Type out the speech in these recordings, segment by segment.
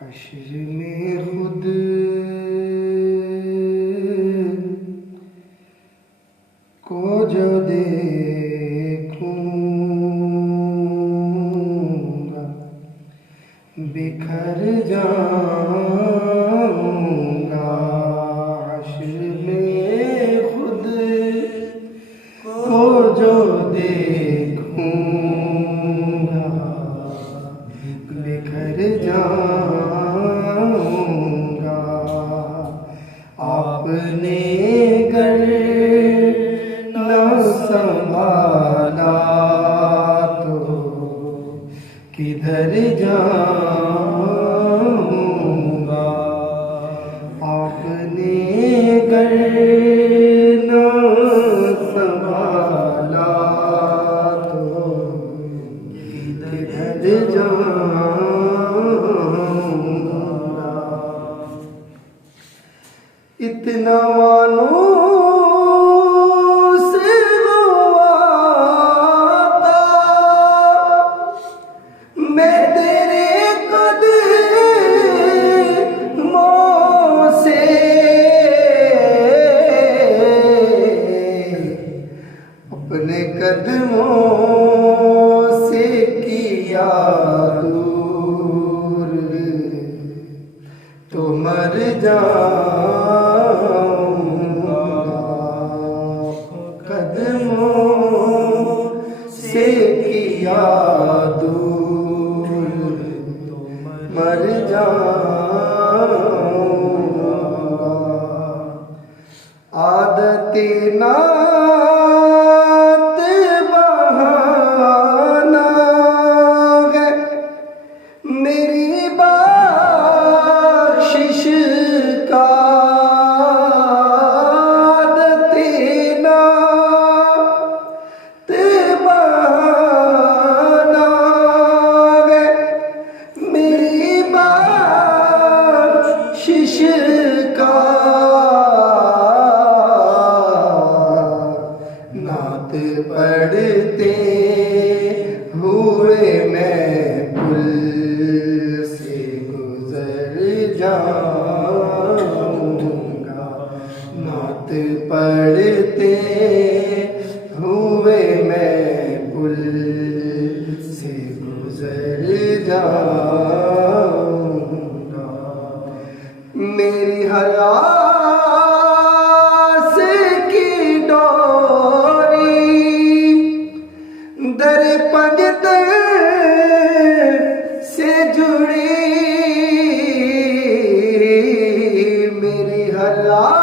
حشر میں خود کو جو دیکھوں گا بکھر جاؤں گا۔ حشر میں خود کو جو دیکھوں گا بکھر جاؤں گا۔ آپ نے گر نہ سنبھالا تو کدھر جاؤں گا۔ آپ نے گر نہ سنبھالا تو کدھر جاؤں گا۔ اتنا مانو سے گواتا میں تیرے قدموں سے، اپنے قدموں سے کیا دور تو مر جاؤں گا۔ قدموں سے کیا دور مر جاؤں گا۔ عادت نعت بہانا ہے میری بخشش کا۔ عادت نعت بہانا ہے میری بخشش کا۔ نعت پڑھتے ہوئے میں پل سے گزر جاؤں گا۔ نعت پڑھتے ہوئے میں پل سے گزر جاؤں گا۔ میری حیات کی ڈوری در پنجتر سے جڑی، میری حیات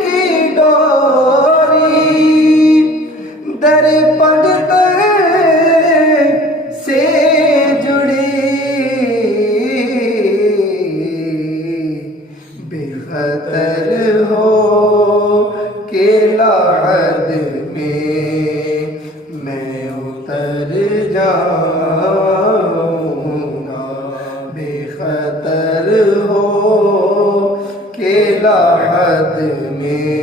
کی ڈوری در پنجتر سے جڑی، بے خطر ہو کے لحد میں اتر جاؤں گا۔ بے خطر ہو کے لحد میں